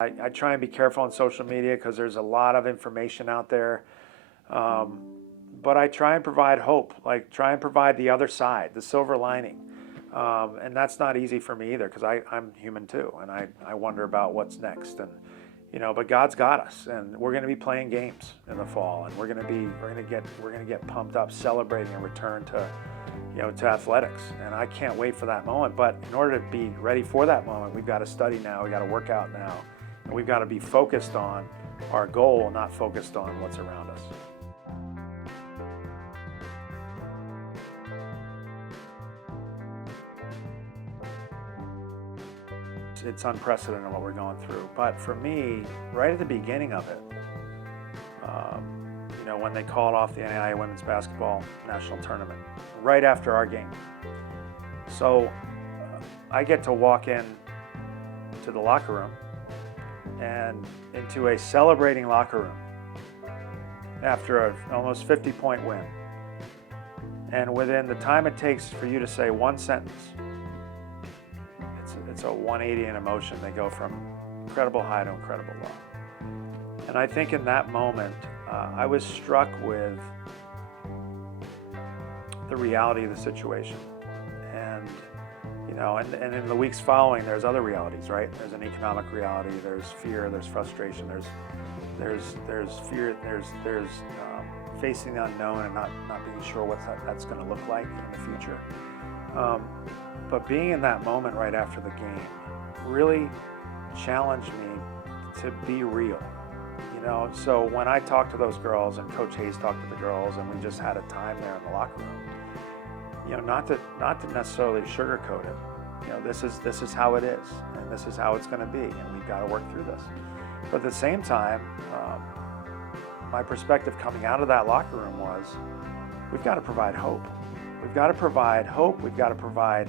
I try and be careful on social media because there's a lot of information out there. But I try and provide hope, like try and provide the other side, the silver lining. And that's not easy for me either because I'm human too, and I wonder about what's next. And but God's got us, and we're going to be playing games in the fall, and we're going to get pumped up, celebrating a return to to athletics. And I can't wait for that moment. But in order to be ready for that moment, we've got to study now, we've got to work out now, and we've got to be focused on our goal, not focused on what's around us. It's unprecedented what we're going through. But for me, right at the beginning of it, when they called off the NAIA Women's Basketball National Tournament, right after our game. So I get to walk in to the locker room and into a celebrating locker room after an almost 50-point win. And within the time it takes for you to say one sentence, it's a 180 in emotion. They go from incredible high to incredible low. And I think in that moment, I was struck with the reality of the situation. And and in the weeks following, there's other realities, right? There's an economic reality, there's fear, there's frustration, there's fear, there's facing the unknown and not being sure what that's going to look like in the future. But being in that moment right after the game really challenged me to be real. So when I talked to those girls and Coach Hayes talked to the girls and we just had a time there in the locker room, not to necessarily sugarcoat it. This is how it is, and this is how it's going to be, and we've got to work through this. But at the same time, my perspective coming out of that locker room was, we've got to provide hope. We've got to provide hope. We've got to provide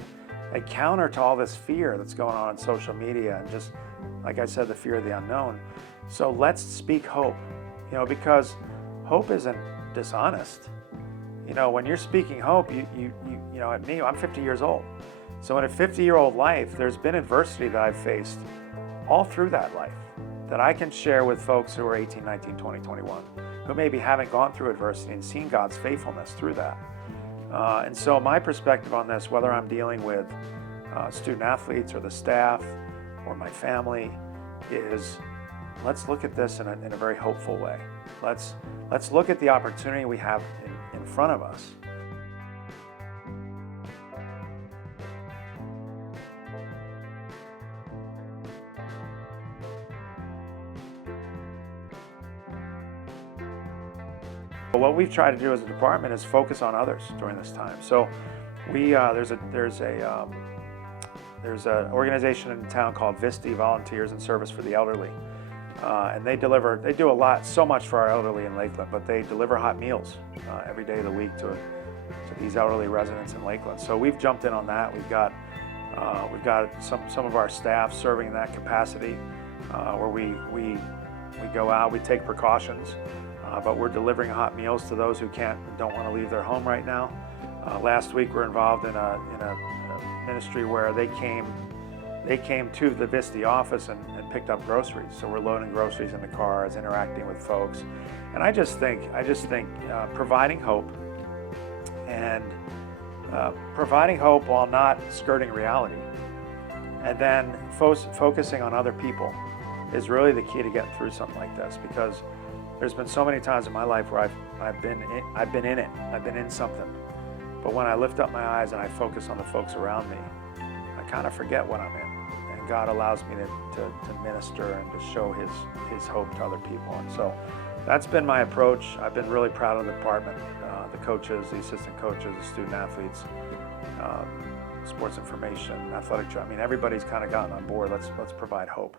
a counter to all this fear that's going on social media and just, like I said, the fear of the unknown. So let's speak hope, because hope isn't dishonest. When you're speaking hope, at me, I'm 50 years old. So in a 50-year-old life, there's been adversity that I've faced all through that life that I can share with folks who are 18, 19, 20, 21, who maybe haven't gone through adversity and seen God's faithfulness through that. And so my perspective on this, whether I'm dealing with student athletes or the staff or my family, is let's look at this in a very hopeful way. Let's look at the opportunity we have in front of us. What we've tried to do as a department is focus on others during this time. So there's an organization in town called VISTI, Volunteers in Service for the Elderly. And they do so much for our elderly in Lakeland, but they deliver hot meals every day of the week to these elderly residents in Lakeland. So we've jumped in on that. We've got some of our staff serving in that capacity, where we go out, we take precautions, but we're delivering hot meals to those who don't want to leave their home right now. Last week we're involved in a ministry where they came to the VISTI office and picked up groceries. So we're loading groceries in the cars, interacting with folks. And I just think providing hope and providing hope while not skirting reality, and then focusing on other people is really the key to getting through something like this, because there's been so many times in my life where I've been in it, I've been in something. But when I lift up my eyes and I focus on the folks around me, I kind of forget what I'm in. And God allows me to minister and to show his hope to other people. And so that's been my approach. I've been really proud of the department, the coaches, the assistant coaches, the student athletes, sports information, athletic. Everybody's kind of gotten on board. Let's provide hope.